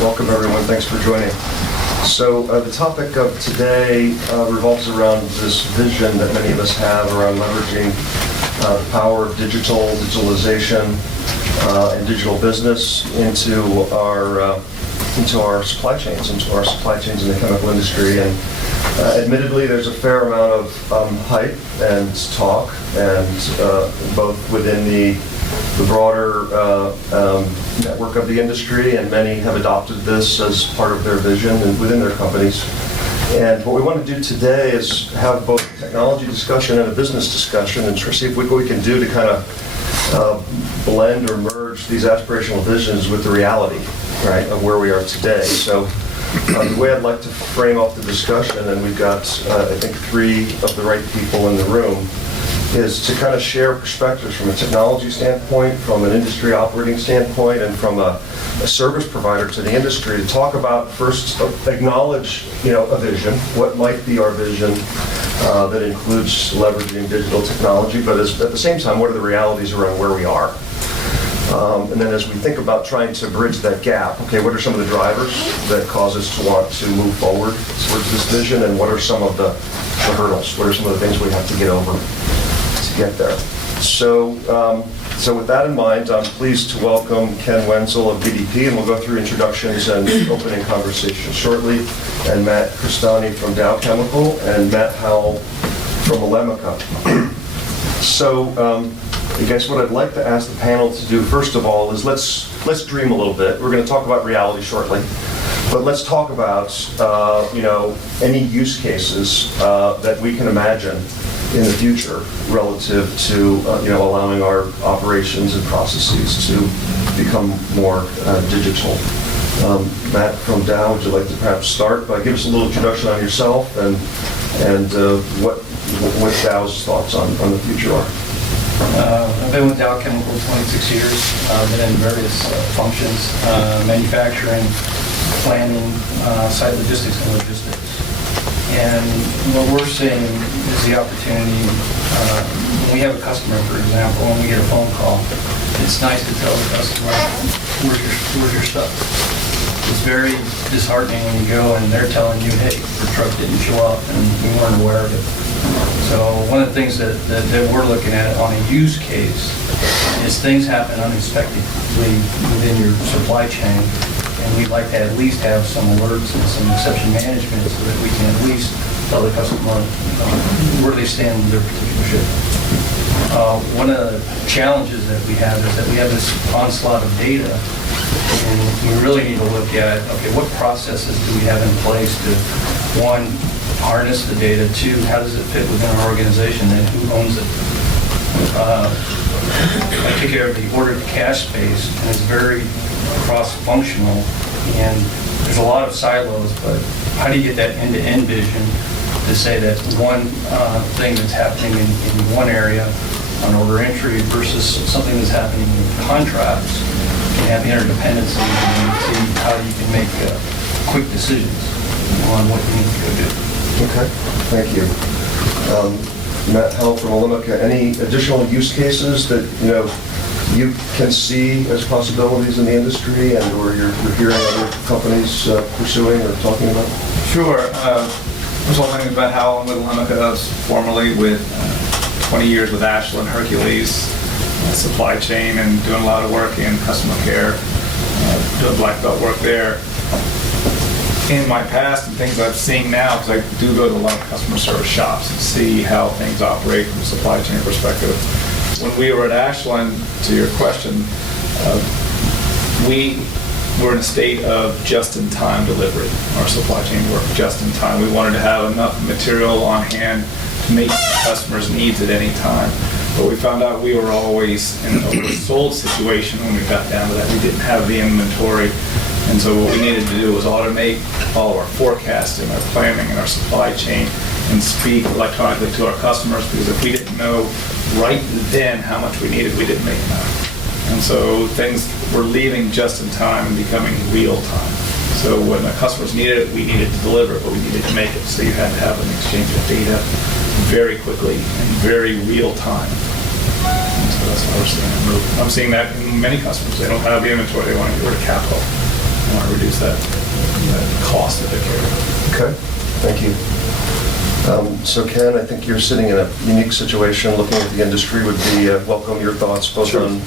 Welcome, everyone. Thanks for joining. So the topic of today revolves around this vision that many of us have around leveraging the power of digitalization, and digital business into our supply chains, in the chemical industry. And admittedly, there's a fair amount of hype and talk, and both within the broader network of the industry, and many have adopted this as part of their vision and within their companies. And what we want to do today is have both a technology discussion and a business discussion, and see if what we can do to kind of blend or merge these aspirational visions with the reality, right, of where we are today. So the way I'd like to frame off the discussion, and we've got, I think, three of the right people in the room, is to kind of share perspectives from a technology standpoint, from an industry operating standpoint, and from a service provider to the industry, to talk about, first, acknowledge, a vision. What might be our vision that includes leveraging digital technology, but at the same time, what are the realities around where we are? And then as we think about trying to bridge that gap, okay, what are some of the drivers that cause us to want to move forward towards this vision, and what are some of the hurdles? What are some of the things we have to get over to get there? So with that in mind, I'm pleased to welcome Ken Wenzel of BDP, and we'll go through introductions and opening conversation shortly, and Matt Cristani from Dow Chemical, and Matt Howell from Olemica. So I guess what I'd like to ask the panel to do, first of all, is let's dream a little bit. We're going to talk about reality shortly, but let's talk about any use cases that we can imagine in the future relative to allowing our operations and processes to become more digital. Matt from Dow, would you like to perhaps start by give us a little introduction on yourself and what Dow's thoughts on the future are? I've been with Dow Chemical 26 years. I've been in various functions, manufacturing, planning, site logistics, and logistics. And what we're seeing is the opportunity, when we have a customer, for example, when we get a phone call, it's nice to tell the customer, where's your stuff? It's very disheartening when you go and they're telling you, hey, your truck didn't show up and we weren't aware of it. So one of the things that we're looking at on a use case is things happen unexpectedly within your supply chain, and we'd like to at least have some alerts and some exception management so that we can at least tell the customer where they stand with their particular shipment. One of the challenges that we have is that we have this onslaught of data, and we really need to look at, okay, what processes do we have in place to, one, harness the data, two, how does it fit within our organization, and who owns it? I take care of the order-to-cash space, and it's very cross-functional, and there's a lot of silos, but how do you get that end-to-end vision to say that one thing that's happening in one area on order entry versus something that's happening in contracts can have interdependency, and see how you can make quick decisions on what you need to go do. Okay, thank you. Matt Howell from Olemica, any additional use cases that you can see as possibilities in the industry, and or you're hearing other companies pursuing or talking about? Sure. First of all, my name is Matt Howell. I'm with Olemica. I was formerly with 20 years with Ashland Hercules, supply chain, and doing a lot of work in customer care, doing black belt work there. In my past and things I've seen now, because I do go to a lot of customer service shops and see how things operate from a supply chain perspective. When we were at Ashland, to your question, we were in a state of just-in-time delivery. Our supply chain worked just in time. We wanted to have enough material on hand to meet customers' needs at any time. But we found out we were always in an oversold situation when we got down to that. We didn't have the inventory. And so what we needed to do was automate all of our forecasting, our planning, and our supply chain, and speak electronically to our customers, because if we didn't know right then how much we needed, we didn't make enough. And so things were leaving just in time and becoming real time. So when the customers needed it, we needed to deliver it, but we needed to make it. So you had to have an exchange of data very quickly and very real time. So that's what we're seeing. I'm seeing that in many customers. They don't have the inventory. They want to get rid of capital. We want to reduce that cost that they're carrying. Okay, thank you. So Ken, I think you're sitting in a unique situation. Looking at the industry would be welcome your thoughts both on,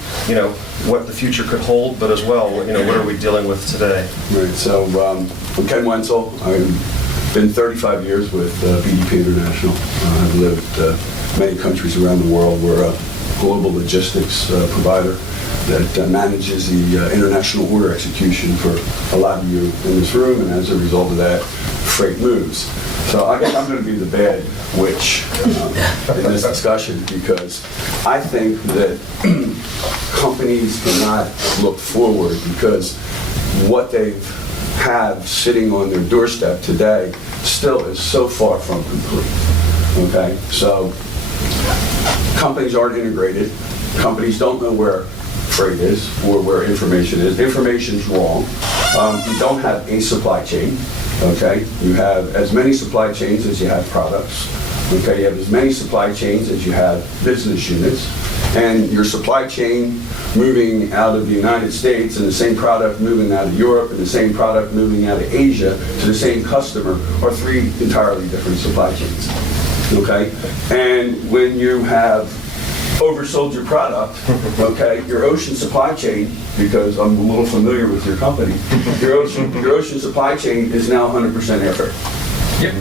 what the future could hold, but as well, what are we dealing with today? Right, so I'm Ken Wenzel. I've been 35 years with BDP International. I've lived many countries around the world. We're a global logistics provider that manages the international order execution for a lot of you in this room, and as a result of that, freight moves. So I guess I'm going to be the bad witch in this discussion, because I think that companies cannot look forward because what they have sitting on their doorstep today still is so far from complete. Okay, so companies aren't integrated. Companies don't know where freight is or where information is. Information's wrong. You don't have a supply chain. Okay, you have as many supply chains as you have products. Okay, you have as many supply chains as you have business units, and your supply chain moving out of the United States and the same product moving out of Europe and the same product moving out of Asia to the same customer are three entirely different supply chains. Okay, and when you have oversold your product, okay, your ocean supply chain, because I'm a little familiar with your company, your ocean supply chain is now 100% air freight. Yep.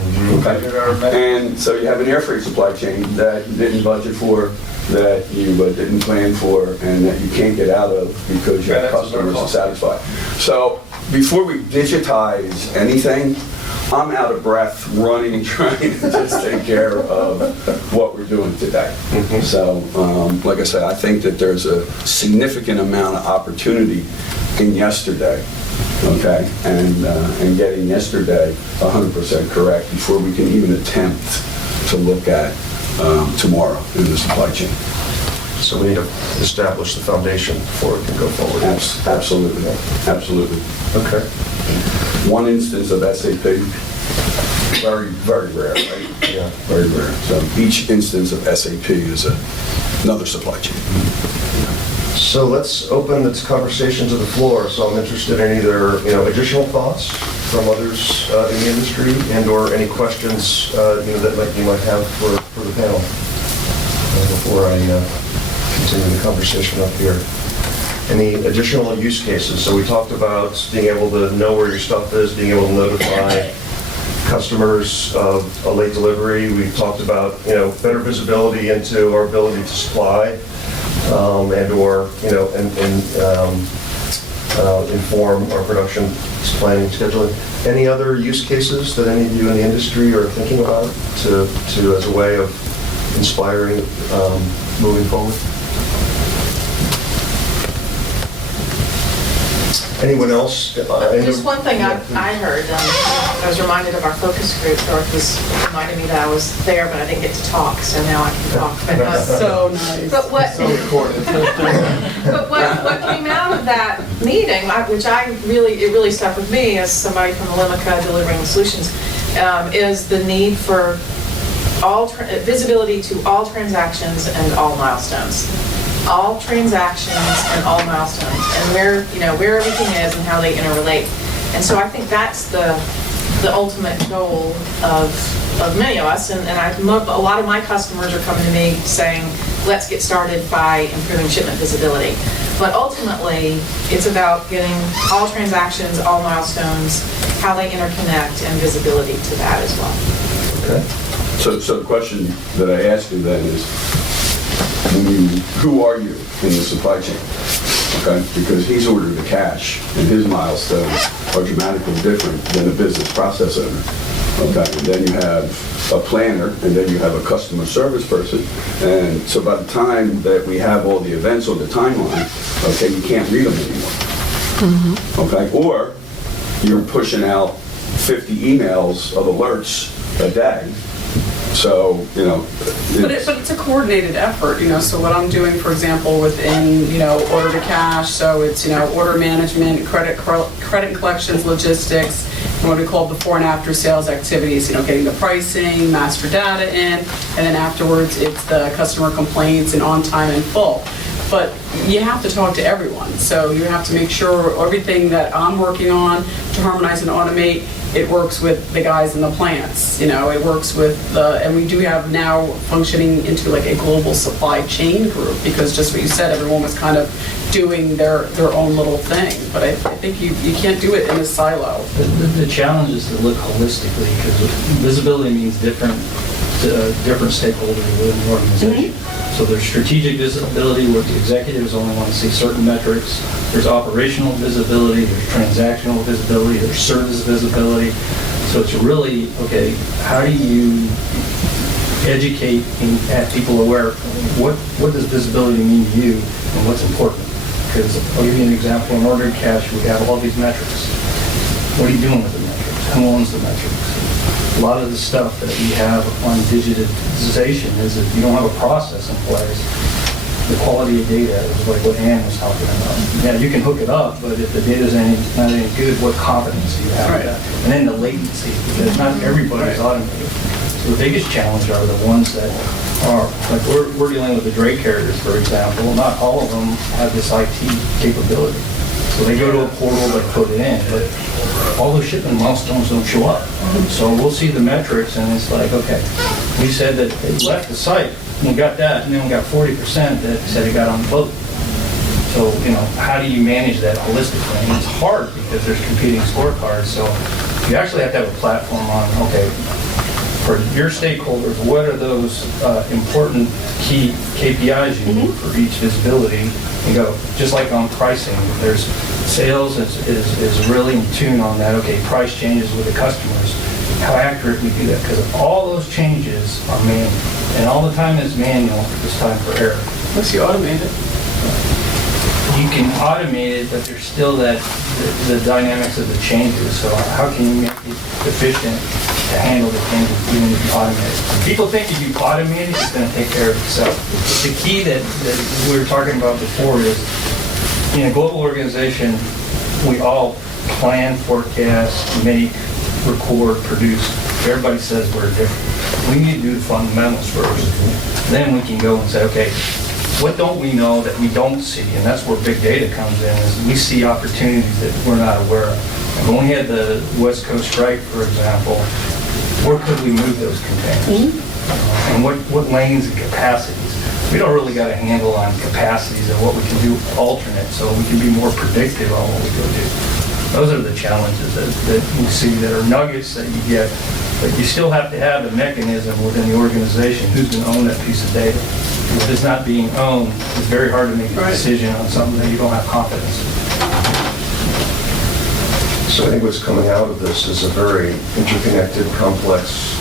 Okay. And so you have an air freight supply chain that you didn't budget for, that you didn't plan for, and that you can't get out of because your customers are satisfied. So before we digitize anything, I'm out of breath running and trying to just take care of what we're doing today. So, like I said, I think that there's a significant amount of opportunity in yesterday, okay, and getting yesterday 100% correct before we can even attempt to look at tomorrow in the supply chain. So we need to establish the foundation before it can go forward. Absolutely, absolutely. Okay. One instance of SAP, very, very rare, right? Yeah. Very rare. So each instance of SAP is another supply chain. So let's open this conversation to the floor. So I'm interested in either, additional thoughts from others in the industry and/or any questions, that you might have for the panel before I continue the conversation up here. Any additional use cases? So we talked about being able to know where your stuff is, being able to notify customers of a late delivery. We talked about, better visibility into our ability to supply and/or, inform our production planning, scheduling. Any other use cases that any of you in the industry are thinking about to as a way of inspiring moving forward? Anyone else? Just one thing I heard, I was reminded of our focus group. Dorothy was reminding me that I was there, but I didn't get to talk, so now I can talk. So nice. But what came out of that meeting, which it really stuck with me as somebody from Elimica delivering solutions, is the need for visibility to all transactions and all milestones. All transactions and all milestones, and where everything is and how they interrelate. And so I think that's the ultimate goal of many of us. And a lot of my customers are coming to me saying, let's get started by improving shipment visibility. But ultimately, it's about getting all transactions, all milestones, how they interconnect, and visibility to that as well. Okay. So the question that I ask you then is, who are you in the supply chain? Okay, because he's ordered the cash, and his milestones are dramatically different than a business process owner. Okay, and then you have a planner, and then you have a customer service person, and so by the time that we have all the events on the timeline, okay, you can't read them anymore. Okay, or you're pushing out 50 emails of alerts a day. So, But it's a coordinated effort, so what I'm doing, for example, within, order to cash, so it's, order management, credit collections, logistics, and what we call before and after sales activities, getting the pricing, master data in, and then afterwards it's the customer complaints and on time and full. but you have to talk to everyone. So you have to make sure everything that I'm working on to harmonize and automate, it works with the guys in the plants. You know, it works with and we do have now functioning into like a global supply chain group, because just what you said, everyone was kind of doing their own little thing. But I think you can't do it in a silo. The challenge is to look holistically, because visibility means different stakeholders within the organization. So there's strategic visibility where the executives only want to see certain metrics. There's operational visibility, there's transactional visibility, there's service visibility. So it's really, okay, how do you educate and have people aware of what does visibility mean to you and what's important? Because I'll give you an example. In order to cash, we have all these metrics. What are you doing with the metrics? Who owns the metrics? A lot of the stuff that we have on digitization is if you don't have a process in place, the quality of data is like what Ann was talking about. Yeah, you can hook it up, but if the data's not any good, what confidence do you have in that? And then the latency, because not everybody's automated. So the biggest challenge are the ones that are, like we're dealing with the dray carriers, for example. Not all of them have this IT capability. So they go to a portal, they put it in, but all those shipment milestones don't show up. So we'll see the metrics, and it's like, okay, we said that it left the site, and we got that, and then we got 40% that said it got on the boat. So, you know, how do you manage that holistically? And it's hard because there's competing scorecards, so you actually have to have a platform on, okay, for your stakeholders, what are those important key KPIs you need for each visibility? You go, just like on pricing, there's sales is really in tune on that. Okay, price changes with the customers. How accurate we do that, because all those changes are manual, and all the time is manual. It's time for error. Unless you automate it. You can automate it, but there's still the dynamics of the changes. So how can you make it efficient to handle the changes even if you automate it? People think if you automate it, it's going to take care of itself. The key that we were talking about before is, in a global organization, we all plan, forecast, make, record, produce. Everybody says we're different. We need to do the fundamentals first. Then we can go and say, okay, what don't we know that we don't see? And that's where big data comes in, is we see opportunities that we're not aware of. And when we had the West Coast strike, for example, where could we move those containers? And what lanes and capacities? We don't really got a handle on capacities and what we can do alternate, so we can be more predictive on what we go do. Those are the challenges that we see that are nuggets that you get, but you still have to have a mechanism within the organization who's going to own that piece of data. If it's not being owned, it's very hard to make a decision on something that you don't have confidence in. So I think what's coming out of this is a very interconnected, complex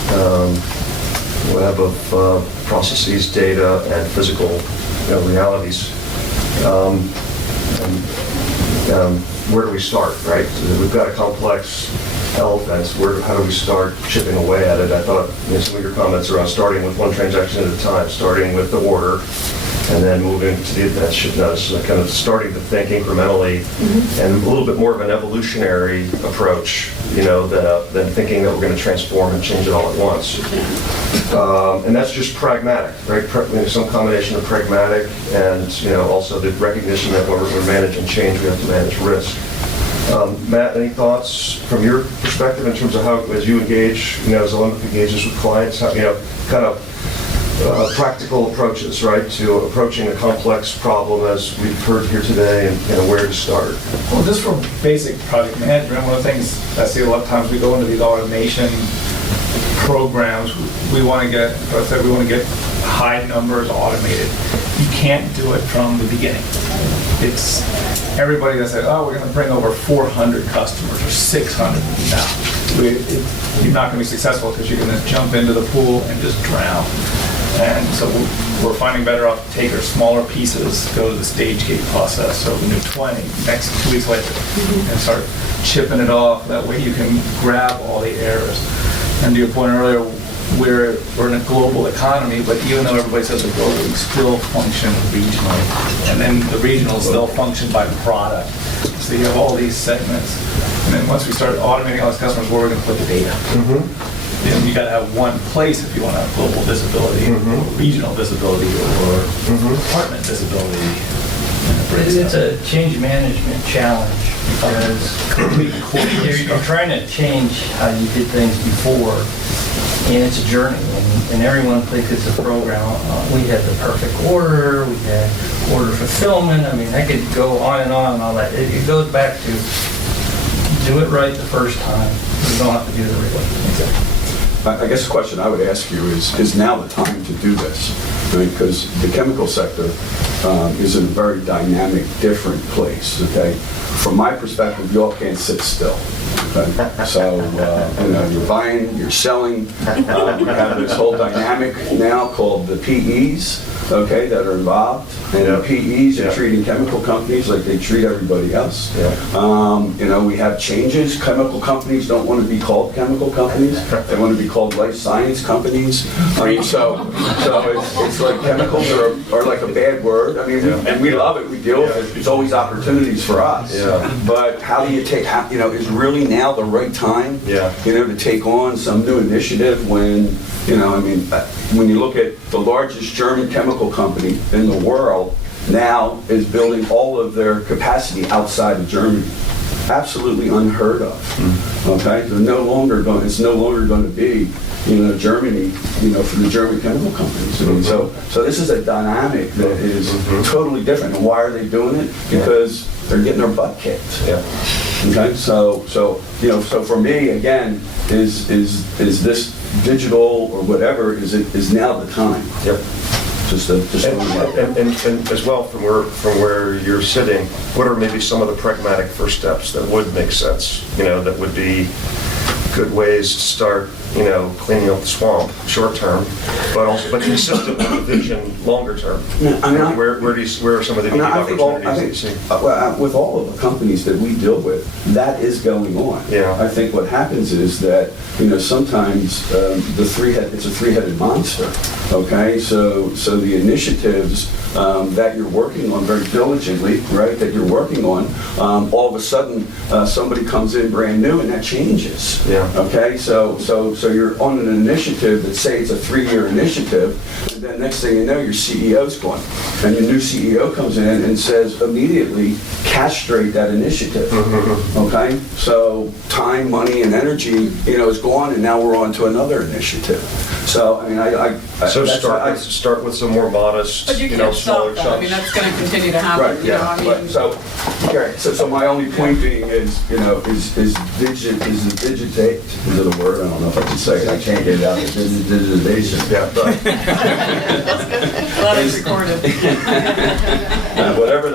web of processes, data, and physical realities. Where do we start, right? We've got a complex elephant. How do we start chipping away at it? I thought some of your comments around starting with one transaction at a time, starting with the order, and then moving to the event ship notice, kind of starting to think incrementally, and a little bit more of an evolutionary approach, than thinking that we're going to transform and change it all at once. And that's just pragmatic, right? Some combination of pragmatic and also the recognition that when we're managing change, we have to manage risk. Matt, any thoughts from your perspective in terms of how, as you engage, as Olympic engages with clients, how, kind of practical approaches, right, to approaching a complex problem as we've heard here today, and where to start? Well, just for basic project management, one of the things I see a lot of times we go into these automation programs, we want to get high numbers automated. You can't do it from the beginning. It's everybody that says, oh, we're going to bring over 400 customers or 600 now. You're not going to be successful because you're going to jump into the pool and just drown. And so we're finding better off to take our smaller pieces, go to the stage gate process. So we do 20, next 2 weeks later, and start chipping it off. That way you can grab all the errors. And to your point earlier, we're in a global economy, but even though everybody says we're global, we still function regionally. And then the regionals, they'll function by product. So you have all these segments. And then once we start automating all these customers, where we're going to put the data. Then you got to have one place if you want to have global visibility, or regional visibility, or department visibility. It's a change management challenge because you're trying to change how you did things before, and it's a journey, and everyone thinks it's a program. We had the perfect order, we had order fulfillment. I mean, I could go on and all that. It goes back to do it right the first time. You don't have to do the relay. I guess the question I would ask you is now the time to do this? Right? Because the chemical sector is in a very dynamic, different place, okay? From my perspective, you all can't sit still, okay? So, you're buying, you're selling. We have this whole dynamic now called the PEs, okay, that are involved. And the PEs are treating chemical companies like they treat everybody else. We have changes. Chemical companies don't want to be called chemical companies. They want to be called life science companies. I mean, so it's like chemicals are like a bad word. I mean, and we love it. We deal with it. There's always opportunities for us. But how do you take, is really now the right time, to take on some new initiative when, when you look at the largest German chemical company in the world now is building all of their capacity outside of Germany. Absolutely unheard of. Okay, it's no longer going to be, Germany, for the German chemical companies. I mean, so this is a dynamic that is totally different. And why are they doing it? Because they're getting their butt kicked. Okay, so for me again, is this digital or whatever? Is now the time? And as well, from where you're sitting, what are maybe some of the pragmatic first steps that would make sense? That would be good ways to start, cleaning up the swamp short term, but consistent with the vision longer term. Where are some of the unique opportunities that you see? With all of the companies that we deal with, that is going on. I think what happens is that sometimes it's a three-headed monster. Okay, so the initiatives that you're working on very diligently, right? That you're working on, all of a sudden somebody comes in brand new and that changes. Okay, so you're on an initiative that say it's a 3-year initiative, and then next thing you know, your CEO's gone, and your new CEO comes in and says immediately castrate that initiative. Okay, so time, money, and energy, is gone, and now we're on to another initiative. So I mean, start with some more modest, but you can't smaller stop that. chunks. I mean, that's going to continue to happen. Right. Right. So my only point being is digitate. Is it a word? I don't know if I can say it. I can't get it out. Digitization. Glad it's recorded. Whatever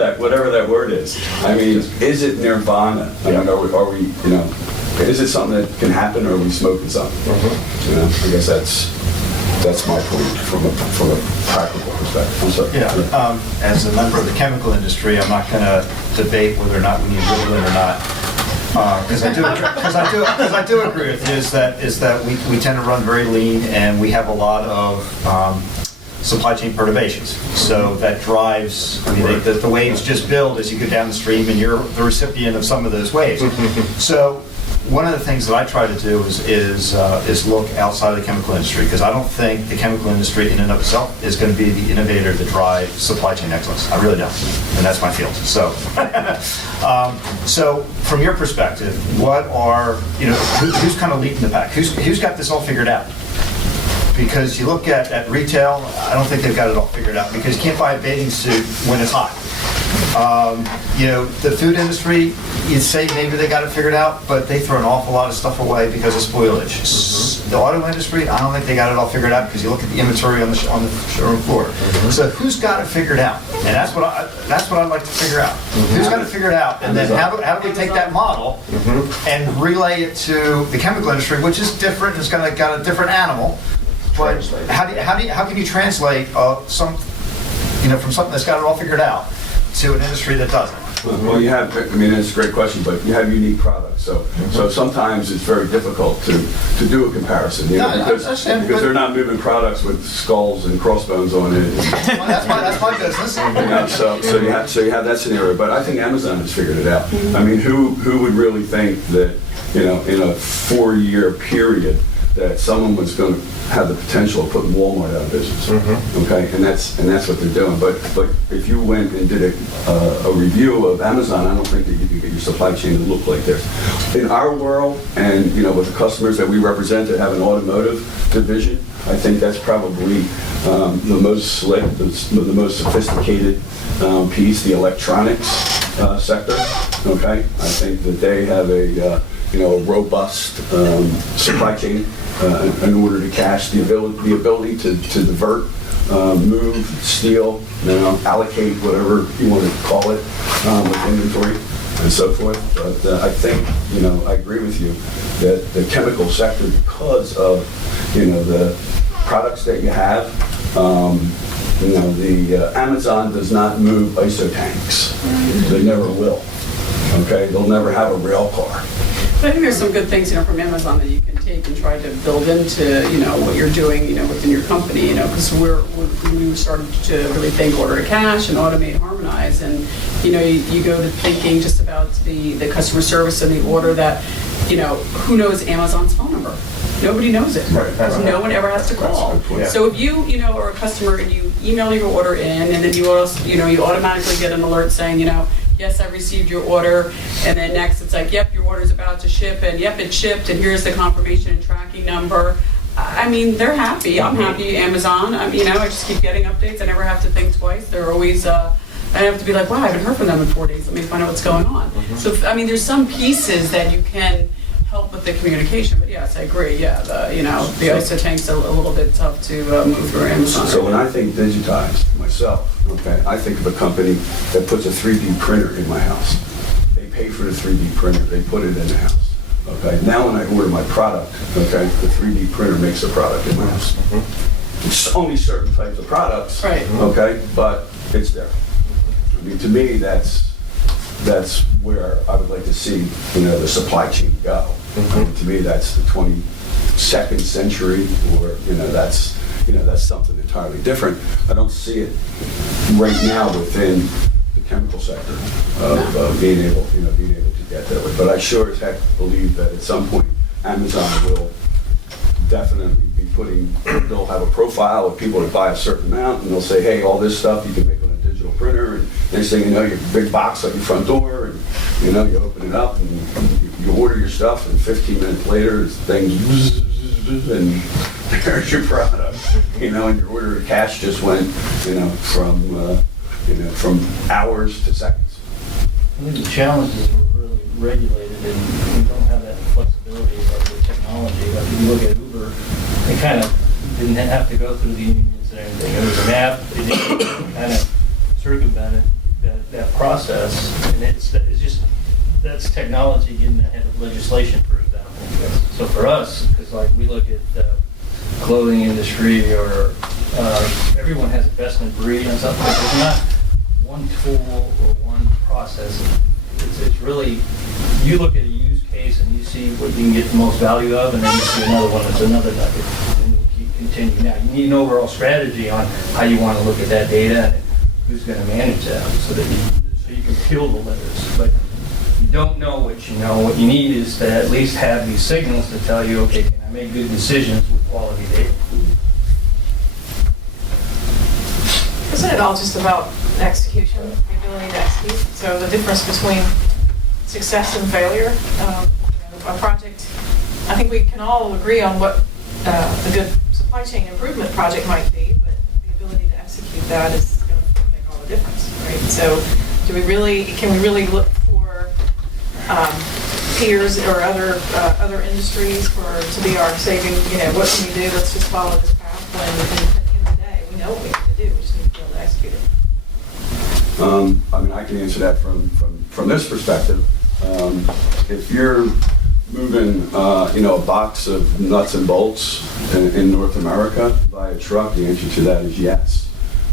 that word is. I mean, is it nirvana? I mean, are we is it something that can happen, or are we smoking something? I guess that's my point from a practical perspective. I'm sorry. As a member of the chemical industry, I'm not going to debate whether or not we need Ritalin or not. Because I do agree with you is that we tend to run very lean, and we have a lot of supply chain perturbations. So that drives, the waves just build as you go down the stream, and you're the recipient of some of those waves. So one of the things that I try to do is look outside of the chemical industry, because I don't think the chemical industry in and of itself is going to be the innovator to drive supply chain excellence. I really don't, and that's my field. So, so from your perspective, who's kind of leading the pack? Who's got this all figured out? Because you look at retail, I don't think they've got it all figured out, because you can't buy a bathing suit when it's hot. The food industry, you'd say maybe they got it figured out, but they throw an awful lot of stuff away because of spoilage. The auto industry, I don't think they got it all figured out, because you look at the inventory on the showroom floor. So who's got it figured out? And that's what I'd like to figure out. Who's got it figured out? And then how do we take that model and relay it to the chemical industry, which is different, it's got a different animal. But how can you translate from something that's got it all figured out to an industry that doesn't? Well, you have, it's a great question, but you have unique products. So sometimes it's very difficult to do a comparison, because they're not moving products with skulls and crossbones on it. Well, that's my business. So you have that scenario. But I think Amazon has figured it out. I mean, who would really think that, in a 4-year period, that someone was going to have the potential of putting Walmart out of business. Okay, and that's what they're doing. But if you went and did a review of Amazon, I don't think that you could get your supply chain to look like this. In our world, and with the customers that we represent that have an automotive division, I think that's probably the most slick, the most sophisticated piece, the electronics sector. Okay, I think that they have a robust supply chain in order to cash, the ability to divert, move, steal, allocate, whatever you want to call it, with inventory and so forth. But I think, I agree with you that the chemical sector, because of, the products that you have, the Amazon does not move ISO tanks. They never will. Okay, they'll never have a rail car. But I think there's some good things, from Amazon that you can take and try to build into, what you're doing, within your company, because we started to really think order to cash and automate, harmonize, and, you go to thinking just about the customer service and the order that, who knows Amazon's phone number? Nobody knows it. Right. Because no one ever has to call. Yeah. So if you, are a customer and you email your order in, and then you also, you automatically get an alert saying, yes, I received your order, and then next it's like, yep, your order's about to ship, and yep, it shipped, and here's the confirmation and tracking number. I mean, they're happy. I'm happy, Amazon. I just keep getting updates. I never have to think twice. They're always, I have to be like, wow, I haven't heard from them in 4 days. Let me find out what's going on. So, there's some pieces that you can help with the communication, but yes, I agree. Yeah, the ISO tank's a little bit tough to move through Amazon. So when I think digitized myself, okay, I think of a company that puts a 3D printer in my house. They pay for the 3D printer, they put it in the house. Okay, now when I order my product, okay, the 3D printer makes the product in my house. It's only certain types of products, Right. okay, but it's there. I mean, to me, that's where I would like to see, the supply chain go. To me, that's the 22nd century, or, that's something entirely different. I don't see it right now within the chemical sector of being able to get that way. But I sure as heck believe that at some point, Amazon will definitely be they'll have a profile of people that buy a certain amount, and they'll say, hey, all this stuff you can make on a digital printer, and next thing you know, your big box at your front door, and you open it up, and you order your stuff, and 15 minutes later, things, and there's your product, and your order of cash just went, from hours to seconds. I think the challenge is we're really regulated and we don't have that flexibility of the technology. Like if you look at Uber, they kind of didn't have to go through the unions and everything. It was an app, they didn't kind of circumvented that process. And it's just, that's technology getting ahead of legislation, for example. So for us, because like we look at the clothing industry or everyone has a best in breed and something, but there's not one tool or one process. It's really, you look at a use case and you see what you can get the most value of, and then you see another one that's another nugget, and you keep continuing. Now, you need an overall strategy on how you want to look at that data and who's going to manage that, so you can peel the layers. But you don't know what you know. What you need is to at least have these signals to tell you, okay, can I make good decisions with quality data? Isn't it all just about execution, the ability to execute? So the difference between success and failure, a project, I think we can all agree on what a good supply chain improvement project might be, but the ability to execute that is going to make all the difference, right? So can we really look for peers or other industries to be our saving, what can we do? Let's just follow this path when at the end of the day, we know what we have to do. We just need to be able to execute it. I can answer that from this perspective. If you're moving, a box of nuts and bolts in North America by a truck, the answer to that is yes.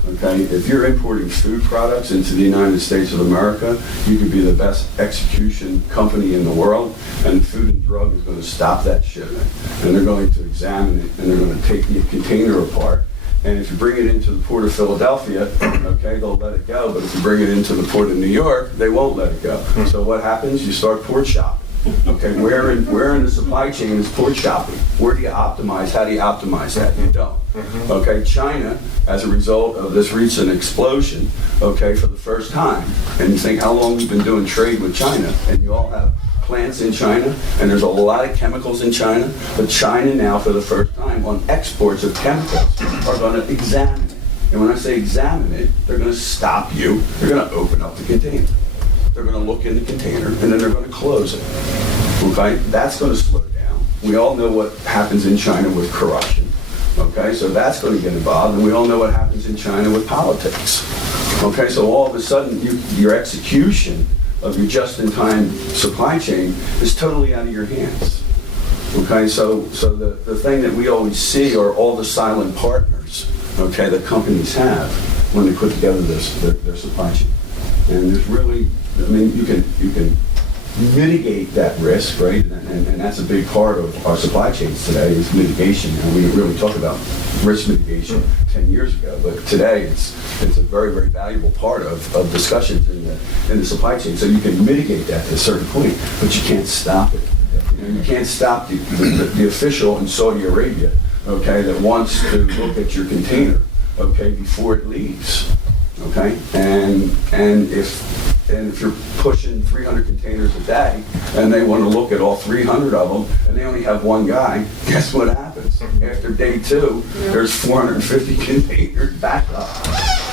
Okay, if you're importing food products into the United States of America, you could be the best execution company in the world, and the Food and Drug is going to stop that shipment, and they're going to examine it, and they're going to take the container apart. And if you bring it into the Port of Philadelphia, okay, they'll let it go. But if you bring it into the Port of New York, they won't let it go. So what happens? You start port shopping. Okay, where in the supply chain is port shopping? Where do you optimize? How do you optimize that? You don't. Okay, China, as a result of this recent explosion, okay, for the first time, and you think how long we've been doing trade with China, and you all have plants in China, and there's a lot of chemicals in China, but China now, for the first time, on exports of chemicals, are going to examine it. And when I say examine it, they're going to stop you, they're going to open up the container. They're going to look in the container, and then they're going to close it. Okay? That's going to slow down. We all know what happens in China with corruption. Okay? So that's going to get involved, and we all know what happens in China with politics. Okay? So all of a sudden, your execution of your just-in-time supply chain is totally out of your hands. Okay? So the thing that we always see are all the silent partners, okay, that companies have when they put together their supply chain. And there's really, I mean, you can mitigate that risk, right? And that's a big part of our supply chains today is mitigation. And we didn't really talk about risk mitigation 10 years ago, but today it's a very, very valuable part of discussions in the supply chain. So you can mitigate that to a certain point, but you can't stop it. You can't stop the official in Saudi Arabia, okay, that wants to look at your container, okay, before it leaves. Okay, and if you're pushing 300 containers a day, and they want to look at all 300 of them, and they only have one guy, guess what happens? After day 2, there's 450 containers back up.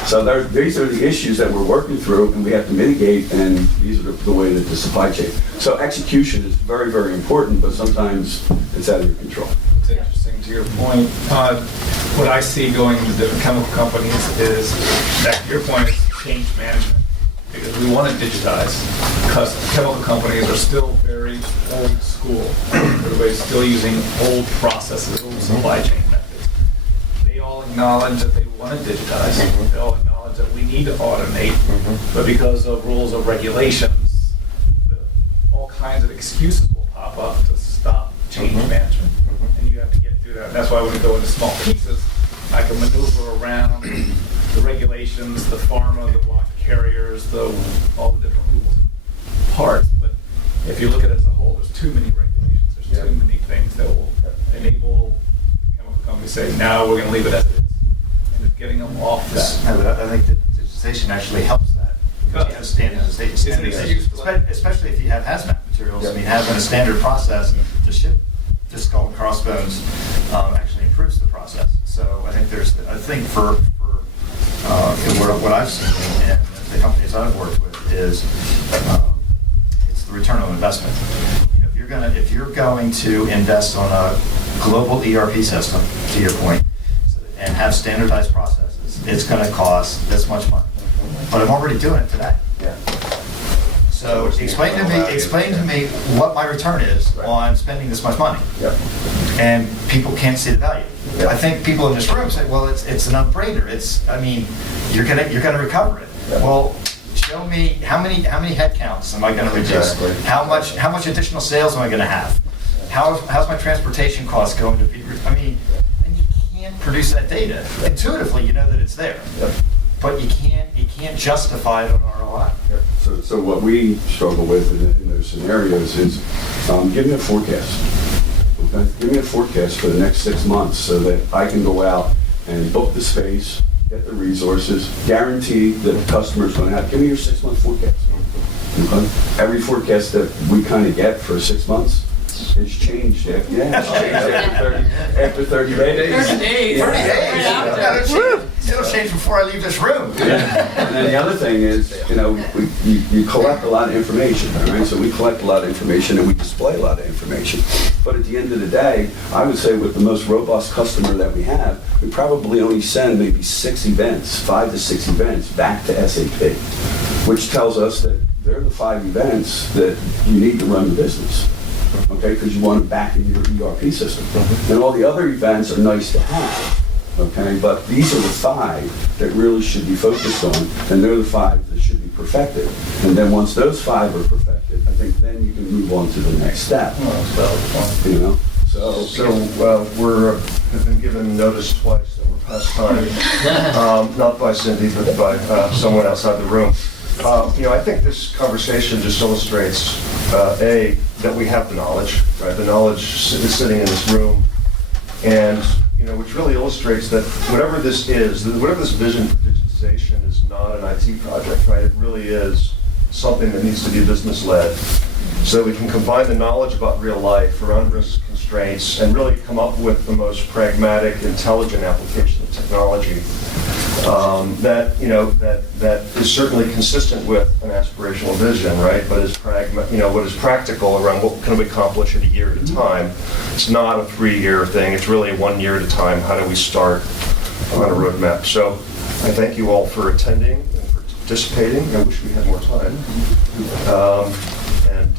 So these are the issues that we're working through, and we have to mitigate, and these are the way that the supply chain. So execution is very, very important, but sometimes it's out of your control. It's interesting to your point. What I see going to different chemical companies is, back to your point, is change management. Because we want to digitize, because chemical companies are still very old school. Everybody's still using old processes, old supply chain methods. They all acknowledge that they want to digitize. They all acknowledge that we need to automate, but because of rules of regulations, all kinds of excuses will pop up to stop change management. And you have to get through that. And that's why when we go into small pieces, I can maneuver around the regulations, the pharma, the water carriers, all the different rules and parts. But if you look at it as a whole, there's too many regulations. There's too many things that will enable chemical companies to say, now we're going to leave it as it is. And it's getting them off that. I think that digitization actually helps that. Because you have standardization, especially if you have hazmat materials. I mean, having a standard process to ship to skull and crossbones actually improves the process. So I think for what I've seen in the companies I've worked with is it's the return on investment. You know, if you're going to invest on a global ERP system, to your point, and have standardized processes, it's going to cost this much money. But I'm already doing it today. Yeah. So explain to me what my return is on spending this much money. Yep. And people can't see the value. Yep. I think people in this room say, well, it's an no-brainer. You're gonna recover it. Yep. Well, show me how many head counts am I gonna reduce? Exactly. How much additional sales am I gonna have? How's my transportation cost going to be? And you can't produce that data. Intuitively, you know that it's there. Yep. But you can't justify it on ROI. So what we struggle with in those scenarios is give me a forecast. Okay? Give me a forecast for the next 6 months so that I can go out and book the space, get the resources, guarantee that the customer's going to have. Give me your 6-month forecast. Okay? Every forecast that we kind of get for 6 months is changed after 30 days. 30 days. Yeah. It'll change before I leave this room. And then the other thing is, you collect a lot of information, all right? So we collect a lot of information and we display a lot of information. But at the end of the day, I would say with the most robust customer that we have, we probably only send maybe 6 events, 5 to 6 events back to SAP, which tells us that they're the 5 events that you need to run the business. Okay, because you want them back in your ERP system. And all the other events are nice to have, okay, but these are the 5 that really should be focused on, and they're the 5 that should be perfected. And then once those 5 are perfected, I think then you can move on to the next step. You know, So have been given notice twice that we're past time, not by Cindy, but by someone outside the room. I think this conversation just illustrates, A, that we have the knowledge, right? The knowledge is sitting in this room, and, which really illustrates that whatever this is, whatever this vision for digitization is not an IT project, right? It really is something that needs to be business-led. So we can combine the knowledge about real life around risk constraints and really come up with the most pragmatic, intelligent application of technology that is certainly consistent with an aspirational vision, right? But is what is practical around what can we accomplish at a year at a time. It's not a 3-year thing. It's really 1 year at a time. How do we start on a roadmap? So I thank you all for attending and for participating. I wish we had more time.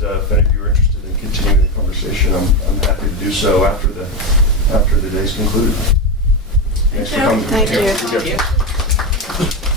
If any of you are interested in continuing the conversation, I'm happy to do so after the day's concluded. Thanks for coming. Thank you. Thank you.